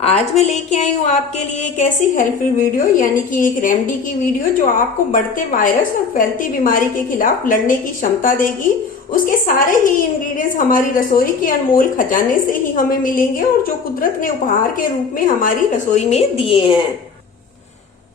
आज मैं लेके आई हूँ आपके लिए एक ऐसी हेल्पफुल वीडियो यानी कि एक रेमेडी की वीडियो जो आपको बढ़ते वायरस और फैलती बीमारी के खिलाफ लड़ने की क्षमता देगी। उसके सारे ही इंग्रेडिएंट्स हमारी रसोई के अनमोल खजाने से ही हमें मिलेंगे और जो कुदरत ने उपहार के रूप में हमारी रसोई में दिए हैं।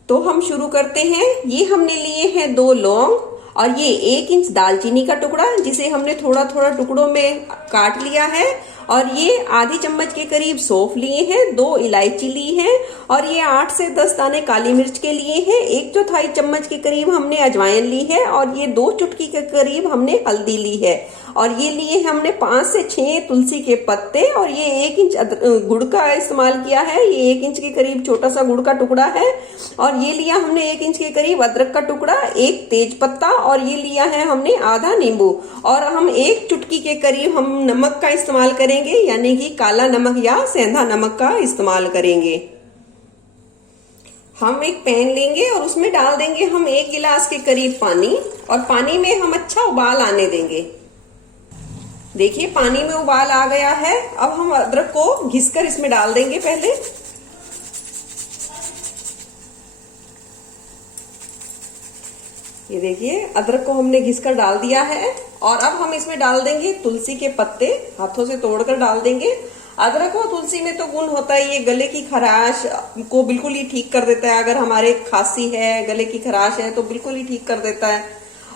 तो हम शुरू करते हैं। ये हमने लिए हैं 2 लौंग और ये 1 इंच दालचीनी का टुकड़ा जिसे हमने थोड़ा थोड़ा टुकड़ों में काट लिया है, और ये आधी चम्मच के करीब सौंफ लिए हैं, 2 इलायची ली हैं और ये 8 से 10 दाने काली मिर्च के लिए हैं, 1/4 चम्मच के करीब हमने अजवाइन ली है और ये 2 चुटकी के करीब हमने हल्दी ली है, और ये लिए हमने 5 से 6 तुलसी के पत्ते, और ये 1 इंच गुड़ का इस्तेमाल किया है। ये 1 इंच के करीब छोटा सा गुड़ का टुकड़ा है, और ये लिया हमने 1 इंच के करीब अदरक का टुकड़ा, 1 तेज पत्ता, और ये लिया है हमने आधा नींबू, और हम 1 चुटकी के करीब हम नमक का इस्तेमाल करेंगे यानी कि काला नमक या सेंधा नमक का इस्तेमाल करेंगे। हम एक पैन लेंगे और उसमें डाल देंगे हम 1 गिलास के करीब पानी, और पानी में हम अच्छा उबाल आने देंगे। देखिए पानी में उबाल आ गया है। अब हम अदरक को घिसकर इसमें डाल देंगे पहले। ये देखिए अदरक को हमने घिसकर डाल दिया है, और अब हम इसमें डाल देंगे तुलसी के पत्ते, हाथों से तोड़कर डाल देंगे। अदरक और तुलसी में तो गुण होता है, ये गले की खराश को बिल्कुल ही ठीक कर देता है। अगर हमारे खांसी है, गले की खराश है तो बिल्कुल ही ठीक कर देता है।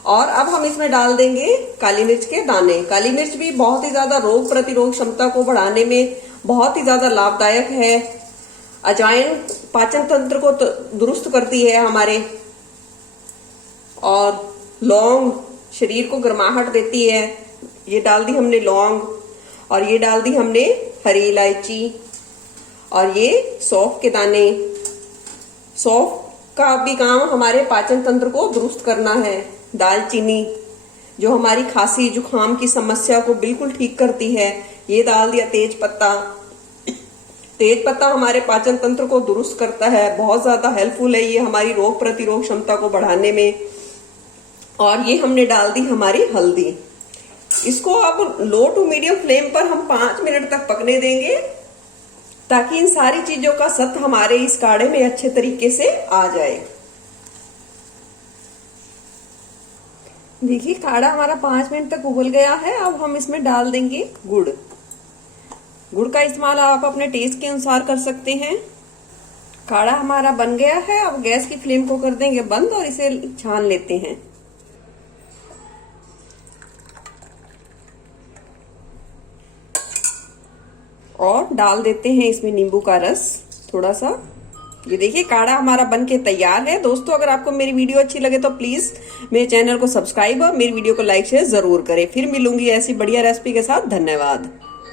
और अब हम इसमें डाल देंगे काली मिर्च के दाने। काली मिर्च भी बहुत ही ज्यादा रोग प्रतिरोध क्षमता को बढ़ाने में बहुत ही ज्यादा लाभदायक है। अजवाइन पाचन तंत्र को दुरुस्त करती है हमारे, और लौंग शरीर को गर्माहट देती है। ये डाल दी हमने लौंग, और ये डाल दी हमने हरी इलायची, और ये सौंफ के दाने। सौंफ का भी काम हमारे पाचन तंत्र को दुरुस्त करना है। दालचीनी जो हमारी खांसी जुकाम की समस्या को बिल्कुल ठीक करती है, ये डाल दिया। तेज पत्ता, तेज पत्ता हमारे पाचन तंत्र को दुरुस्त करता है, बहुत ज्यादा हेल्पफुल है ये हमारी रोग प्रतिरोध क्षमता को बढ़ाने में। और ये हमने डाल दी हमारी हल्दी। इसको अब लो टू मीडियम फ्लेम पर हम 5 मिनट तक पकने देंगे ताकि इन सारी चीजों का सत्व हमारे इस काढ़े में अच्छे तरीके से आ जाए। देखिए काढ़ा हमारा 5 मिनट तक उबल गया है। अब हम इसमें डाल देंगे गुड़। गुड़ का इस्तेमाल आप अपने टेस्ट के अनुसार कर सकते हैं। काढ़ा हमारा बन गया है। अब गैस की फ्लेम को कर देंगे बंद और इसे छान लेते हैं। और डाल देते हैं इसमें नींबू का रस थोड़ा सा। ये देखिए काढ़ा हमारा बनके तैयार है। दोस्तों अगर आपको मेरी वीडियो अच्छी लगे तो प्लीज मेरे चैनल को सब्सक्राइब और मेरी वीडियो को लाइक शेयर जरूर करें। फिर मिलूंगी ऐसी बढ़िया रेसिपी के साथ। धन्यवाद।